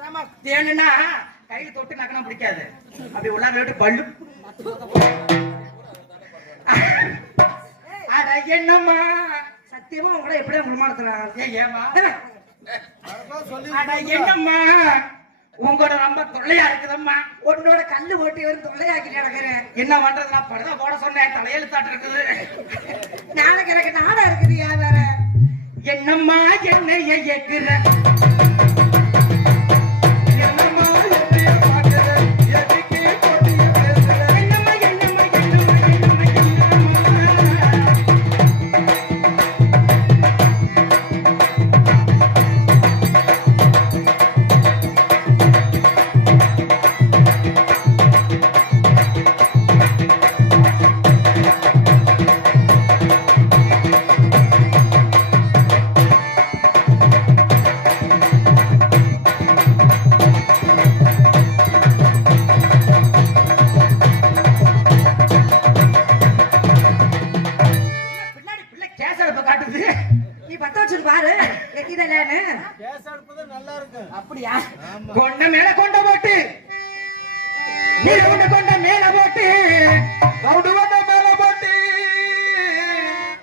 தேனுன்னா கையில தொட்டு நக்கணும் பிடிக்காது. அப்படி உள்ளார விட்டு பல்லு. அட என்னம்மா சத்தியமா உங்களை எப்படியா முன்மாடுத்துறாங்க? ஏமா அட என்னம்மா உங்களோட ரொம்ப தொல்லையா இருக்குதம்மா. உன்னோட கல்லு ஓட்டி வரும் தொல்லையாக்கி நடக்கிறேன். என்ன பண்றது? நான் படுதா போட சொன்னேன், தலையெழுத்தாட்டு இருக்குது. நாளைக்கு எனக்கு நாடா இருக்குது. வேற என்னம்மா என்னைய ஏக்குற? அப்படியா? கொண்ட மேல கொண்ட போட்டு நீ கொண்ட மேல போட்டு மேல போட்டு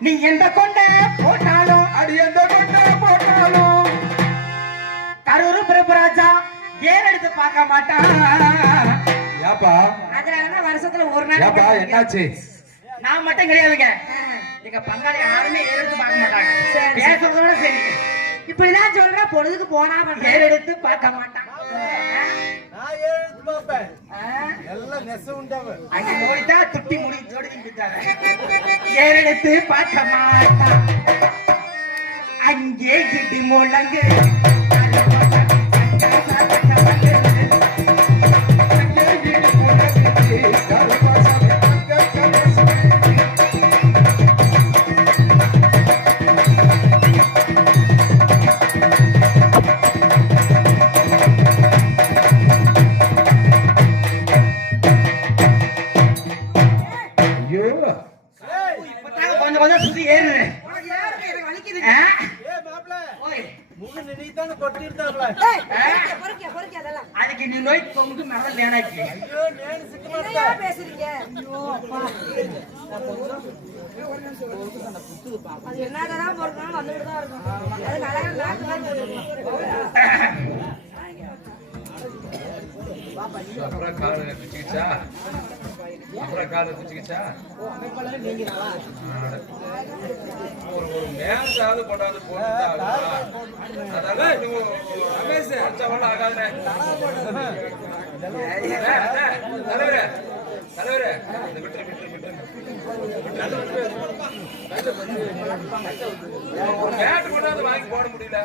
நீ எந்த கொண்ட போட்டாலும் அடி எந்த கொண்ட போட்டாலும் கரூர் பிரபுராஜா ஏன் எடுத்து பார்க்க மாட்டான். ஏப்பா அதனாலதான் வருஷத்துல ஒரு நாள் என்னாச்சு? நான் மட்டும் கிடையாதுங்க, எங்க பங்காளி யாருமே எடுத்து பார்க்க மாட்டாங்க. பேசுறதோட சரி. இப்படிதான் சொல்ற பொழுதுக்கு போனா ஏர் எடுத்து பார்க்க மாட்டான். அங்க ஓடிட்டா துட்டி முடிச்சோடு ஏர் எடுத்து பார்க்க மாட்டான். அங்கே கிட்டி முழங்கு அதுக்கு நீ நோய் தொங்கு மரம் வேணாச்சு. அப்புறம் காலை பிச்சுக்கிச்சா? அப்புறம் காலை பிச்சுக்கிச்சா? ஒரு மேலாவது கொண்டாந்து போட்டு ஆகாது. தலைவரே தலைவரே விட்டு விட்டு விட்டு மேட்டு கொண்டாந்து வாங்கி போட முடியல.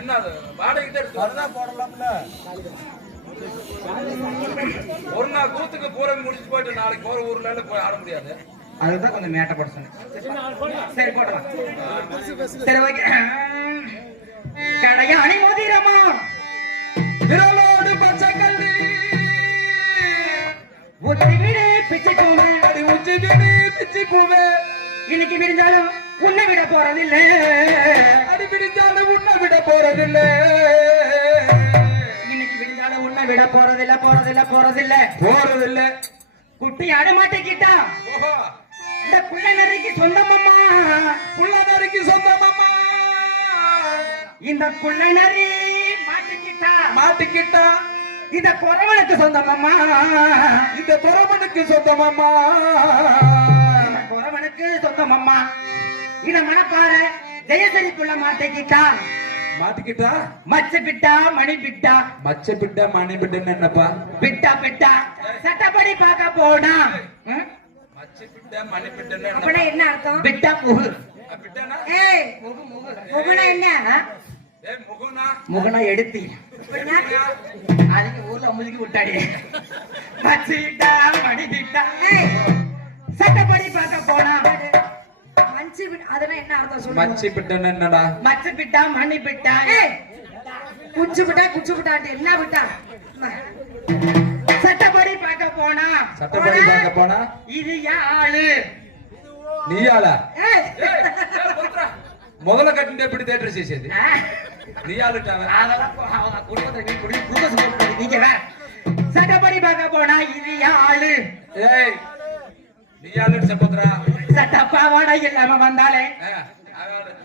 என்ன அது வாடகைக்கு எடுத்து போடலாம்ல. ஒரு நாள் கூத்துக்கு பூரம் முடிச்சு போயிட்டு நாளைக்கு போற ஊர்ல போய் ஆட முடியாது. அதுதான் கொஞ்சம் மேட்ட போட சொன்னேன். சரி போடலாம். சரி ஓகே. கடையாணி மோதிரமா விரலோடு பச்சை கல்லி உச்சி வீடு பிச்சை பூவே அடி உச்சி வீடு பிச்சை பூவே இன்னைக்கு விரிஞ்சாலும் உன்னை விட போறதில்லை. அடி விரிஞ்சாலும் உன்னை விட போறதில்லை. உன்னை விட போறதில்லை போறதில்லை போறதில்லை போறதில்லை. குட்டி ஆட மாட்டேக்கிட்டா இந்த புள்ள நரிக்கு சொந்தமம்மா. புள்ள நரிக்கு சொந்தமம்மா. இந்த புள்ள நரி மாட்டிக்கிட்டா மாட்டிக்கிட்டா இந்த குறவனுக்கு சொந்தமம்மா. இந்த குறவனுக்கு சொந்தமம்மா. குறவனுக்கு சொந்தமம்மா. இத மனப்பாற ஜெயசரிக்குள்ள மாட்டிக்கிட்டா மாட்டிக்கிட்டா மச்ச பிட்டா மணி பிட்டா. மச்ச பிட்டா மணி பிட்டன்னு என்னப்பா? பிட்டா பிட்டா சட்டப்படி பார்க்க போனா மச்ச பிட்டா மணி பிட்டன்னு அப்படி என்ன அர்த்தம்? பிட்டா முகு. பிட்டானா ஏய் முகு முகு. முகுனா என்ன? ஏய் முகுனா முகுனா எடுத்தி அதுக்கு ஊர்ல முதுகி விட்டாடி. மச்ச பிட்டா மணி பிட்டா சட்டப்படி பார்க்க போனா அதெல்லாம் என்ன அர்த்தம் சொல்லு? மச்சி பிட்டன்னு என்னடா? மச்ச பிட்டா மணி பிட்டா குச்சு பிட்டா குச்சு பிட்டா என்ன பிட்டா? சட்டப்படி பார்க்க போனா சட்டப்படி பார்க்க போனா இது யாழு நீ ஆளா? முதல்ல கட்டிட்டு எப்படி தேட்டர் చేసేది? நீ ஆளுட்டாவ அதெல்லாம் அவங்க குடும்பத்துல நீ குடும்பம் போட்டு நீங்க வேற. சட்டப்படி பார்க்க போனா இது ஆளு. ஏய் நீ ஆளு சப்போத்ரா சட்டப்பாவோட இல்லாம வந்தாலே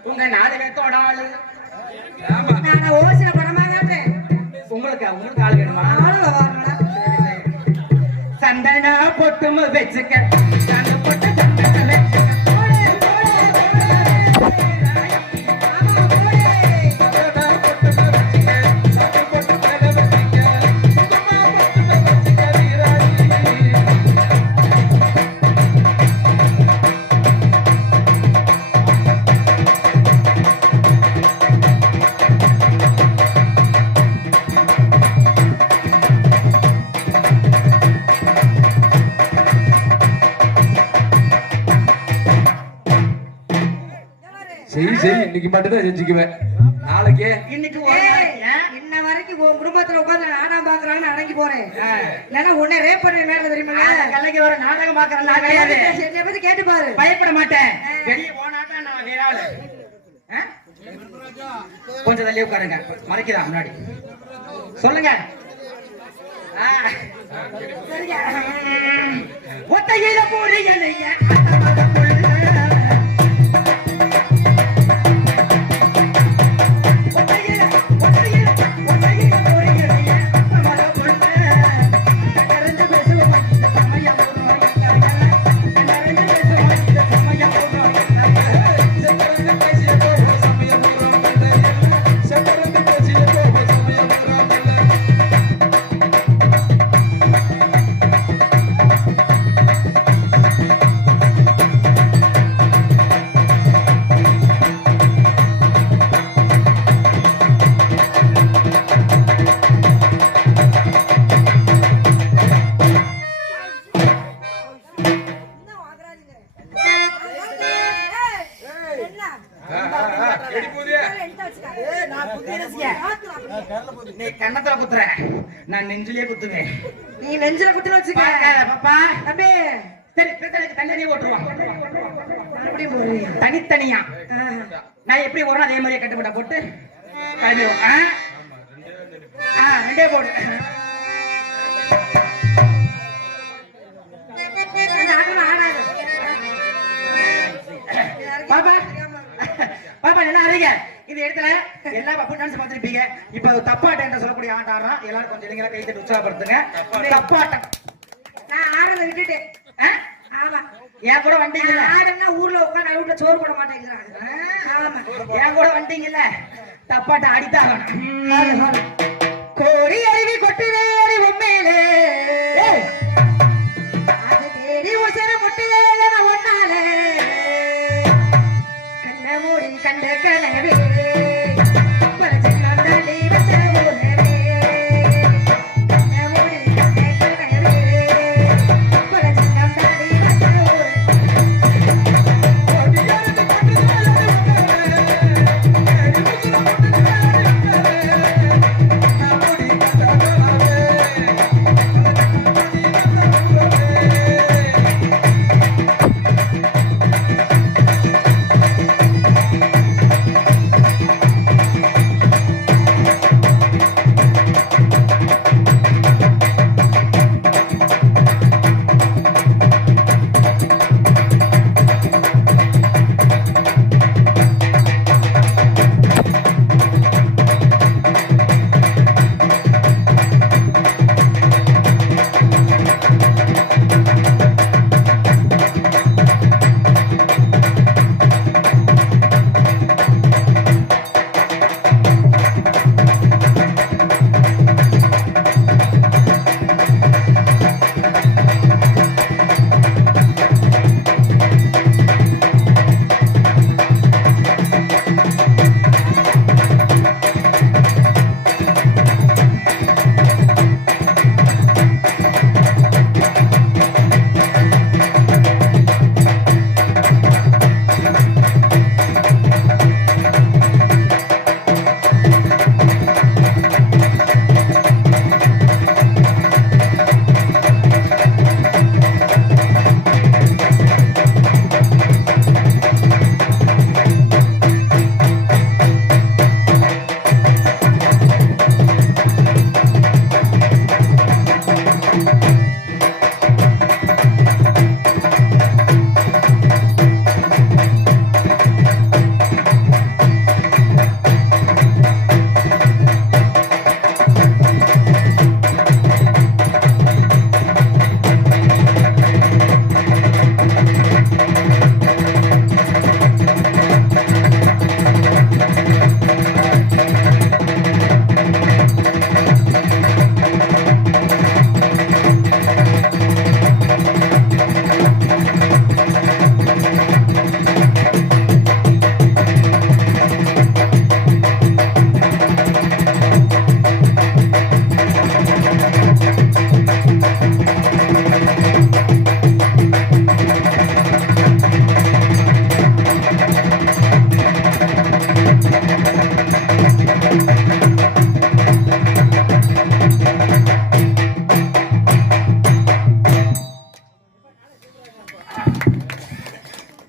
உங்க 4 பேத்தோட ஆளு. ஆமா நான் ஓசில படமா காட்டுறேன். உங்களுக்கு ஆளு வேணுமா? சந்தனா பொட்டும வச்சுக்க சந்த பொட்டு சந்தன வச்சுக்க சரி இன்னைக்கு மட்டும் தான் செஞ்சுக்குவேன் நாளைக்கு இன்னைக்கு இன்ன வரைக்கும் உன் குடும்பத்துல உட்கார்ந்து நாடகம் பாக்குறான்னு அடங்கி போறேன். இல்லன்னா உன்னை ரேப் பண்ண நேரம் தெரியுமா? கலைக்கு வர நாடகம் பாக்குறேன் கிடையாது. என்னை பத்தி கேட்டு பாரு. பயப்பட மாட்டேன். வெளியே போனாட்டா நான் வேற ஆளு. கொஞ்சம் தள்ளி உட்காருங்க. மறைக்கிறா முன்னாடி சொல்லுங்க. ஒத்தையில போறீங்க நீ கண்ணத்துல குத்துற நான் நெஞ்சிலே குத்துவேன். நீ நெஞ்சில குத்துன வச்சுக்க பாப்பா தம்பி. சரி பிரச்சனைக்கு தனித்தனியா ஓட்டுருவான். மறுபடியும் போறீங்க தனித்தனியா நான் எப்படி ஓடுறோம் அதே மாதிரியே கட்டுப்பட்ட போட்டு கிளம்பிடுவோம். ரெண்டே போடு. பாப்பா பாப்பா என்ன அறிங்க இந்த இடத்துல எல்லா பப்பு டான்ஸ் பார்த்திருப்பீங்க. இப்ப தப்பாட்டம் என்று சொல்லக்கூடிய ஆட்டம் ஆடுறான். எல்லாரும் கொஞ்சம் இளைஞரா கை தட்டி உற்சாகப்படுத்துங்க. தப்பாட்டம் நான் ஆடுறத விட்டுட்டேன். ஆமா என் கூட வந்தீங்கல்ல ஆடுனா ஊர்ல உட்காந்து வீட்டுல சோறு போட மாட்டேங்கிறாங்க. ஆமா என் கூட வந்தீங்கல்ல தப்பாட்டம் அடித்தான். கோரி அருவி கொட்டுதே அறி உண்மையிலே அது தேடி உசர முட்டிலே ஒன்னாலே கண்ண மூடி கண்ட கனவே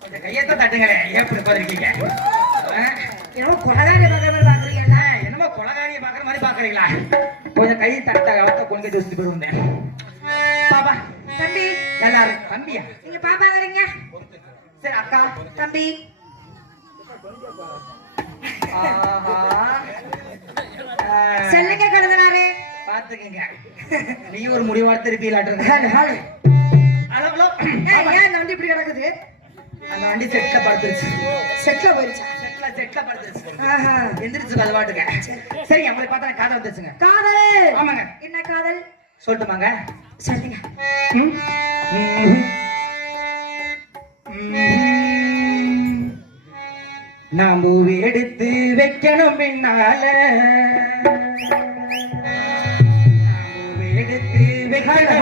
கொஞ்சம் கையத்தான் தட்டுங்களேன். எப்படி பாத்துருக்கீங்க? என்னமோ கொலகாரி பார்க்குற மாதிரி பார்க்குறீங்களா? என்னமோ கொலகாரியை பாக்குற மாதிரி பாக்குறீங்களா? கொஞ்சம் கை தட்ட காலத்தை கொண்டு வச்சுட்டு போயிருந்தேன். பாப்பா தம்பி எல்லாரும் தம்பியா? நீங்க பாப்பாங்கிறீங்க. சரி அக்கா தம்பி ஆஹா. செல்லுங்க கழுதனாரே. பாத்துக்கங்க. நீ ஒரு முடிவா திருப்பிலாட்டு அளவுல ஏன் இந்த வண்டி இப்படி கிடக்குது? அந்த வண்டி செட்ல படுத்துருச்சு. செட்ல போயிருச்சா? செட்ல படுத்துருச்சு. ஆஹா. எந்திரிச்சு அது பாட்டுங்க. சரி அவங்களை பார்த்தா காதல் வந்துச்சுங்க. காதல். ஆமாங்க. என்ன காதல்? சொல்லட்டுமாங்க? சொல்லுங்க. நான் பூவி எடுத்து வைக்கணும் பின்னால, பூவி எடுத்து வைக்கணும்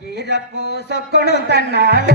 கீரப்போ சொக்கணும் தன்னால,